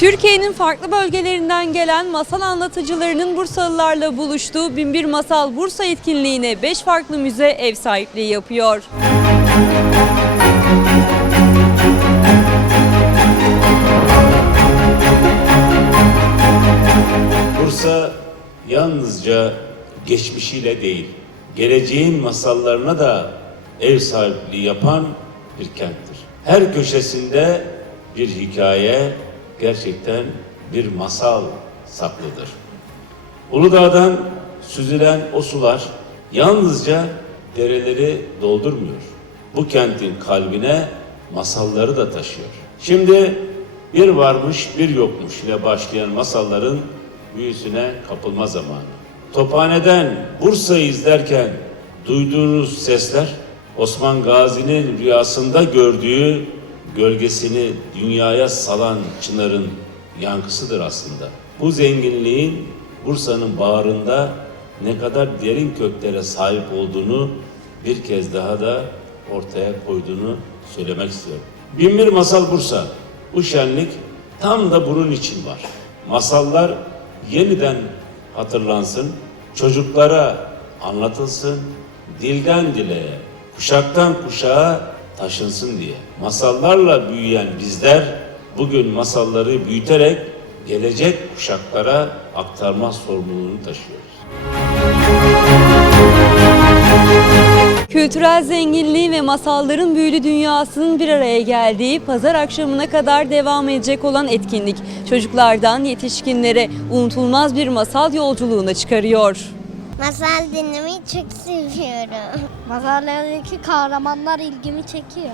Türkiye'nin farklı bölgelerinden gelen masal anlatıcılarının Bursalılarla buluştuğu Binbir Masal Bursa etkinliğine 5 farklı müze ev sahipliği yapıyor. Bursa yalnızca geçmişiyle değil, geleceğin masallarına da ev sahipliği yapan bir kenttir. Her köşesinde bir hikaye, gerçekten bir masal saklıdır. Uludağ'dan süzülen o sular yalnızca dereleri doldurmuyor. Bu kentin kalbine masalları da taşıyor. Şimdi bir varmış bir yokmuş ile başlayan masalların büyüsüne kapılma zamanı. Tophane'den Bursa'yı izlerken duyduğunuz sesler Osman Gazi'nin rüyasında gördüğü gölgesini dünyaya salan çınarın yankısıdır aslında. Bu zenginliğin Bursa'nın bağrında ne kadar derin köklere sahip olduğunu bir kez daha da ortaya koyduğunu söylemek istiyorum. Binbir Masal Bursa, bu şenlik tam da bunun için var. Masallar yeniden hatırlansın, çocuklara anlatılsın, dilden dile, kuşaktan kuşağa taşınsın diye. Masallarla büyüyen bizler bugün masalları büyüterek gelecek kuşaklara aktarma sorumluluğunu taşıyoruz. Kültürel zenginliği ve masalların büyülü dünyasının bir araya geldiği pazar akşamına kadar devam edecek olan etkinlik çocuklardan yetişkinlere unutulmaz bir masal yolculuğuna çıkarıyor. Masal dinlemeyi çok seviyorum. Masallardaki kahramanlar ilgimi çekiyor.